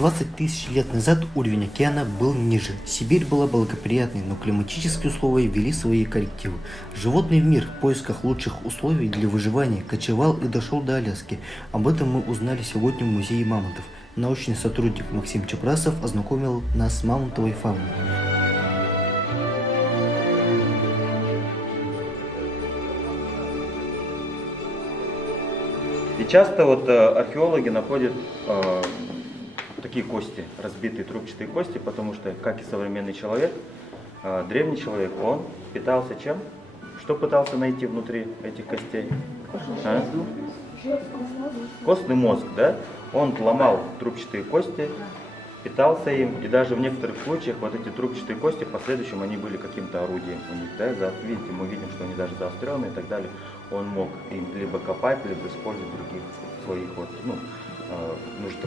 20 тысяч лет назад уровень океана был ниже. Сибирь была благоприятной, но климатические условия ввели свои коррективы. Животный мир в поисках лучших условий для выживания кочевал и дошел до Аляски. Об этом мы узнали сегодня в Музее мамонтов. Научный сотрудник Максим Чепрасов ознакомил нас с мамонтовой фауной. И часто археологи находят такие кости, разбитые трубчатые кости, потому что, как и современный человек, древний человек, он питался чем? Что пытался найти внутри этих костей? Костный мозг, да? Он ломал трубчатые кости, питался им, и даже в некоторых случаях вот эти трубчатые кости в последующем они были каким-то орудием у них, да? Видите, мы видим, что они даже заостренные и так далее. Он мог им либо копать, либо использовать других своих нужд.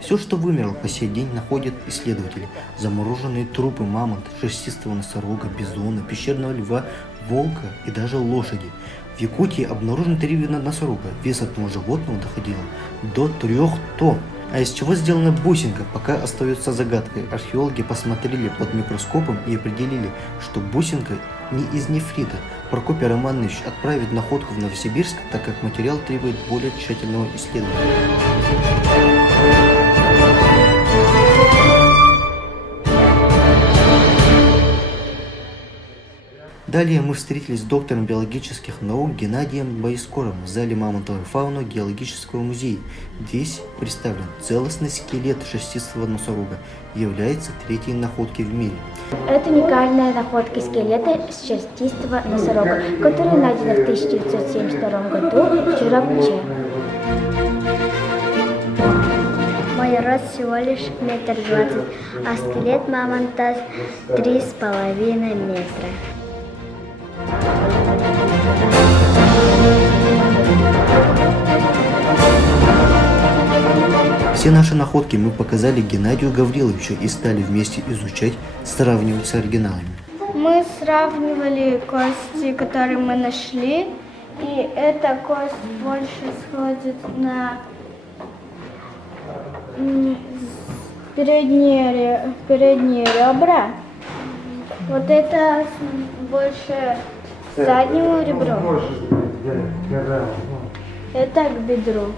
Все, что вымерло по сей день, находят исследователи. Замороженные трупы мамонта, шерстистого носорога, бизона, пещерного льва, волка и даже лошади. В Якутии обнаружены 3 вида носорога. Вес одного животного доходил до 3 тонн. А из чего сделана бусинка, пока остается загадкой. Археологи посмотрели под микроскопом и определили, что бусинка не из нефрита. Прокопий Романович отправит находку в Новосибирск, так как материал требует более тщательного исследования. Далее мы встретились с доктором биологических наук Геннадием Боискоровым в зале мамонтовой фауны Геологического музея. Здесь представлен целостный скелет шерстистого носорога, является 3-й находкой в мире. Это уникальная находка скелета шерстистого носорога, который найден в 1972 году в Чурапче. Мой рост всего лишь 1,20 м, а скелет мамонта 3,5 метра. Все наши находки мы показали Геннадию Гавриловичу и стали вместе изучать, сравнивать с оригиналами. Мы сравнивали кости, которые мы нашли, и эта кость больше сходит на передние ребра. Вот это больше к заднему ребру. Это к бедру.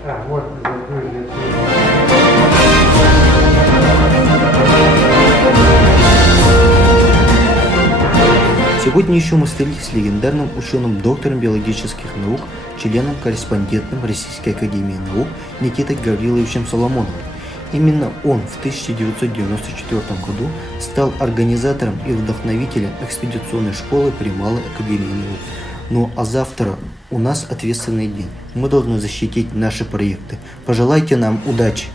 Сегодня еще мы встретились с легендарным ученым, доктором биологических наук, членом-корреспондентом Российской академии наук Никитой Гавриловичем Соломоновым. Именно он в 1994 году стал организатором и вдохновителем экспедиционной школы при Малой академии наук. Ну а завтра у нас ответственный день. Мы должны защитить наши проекты. Пожелайте нам удачи!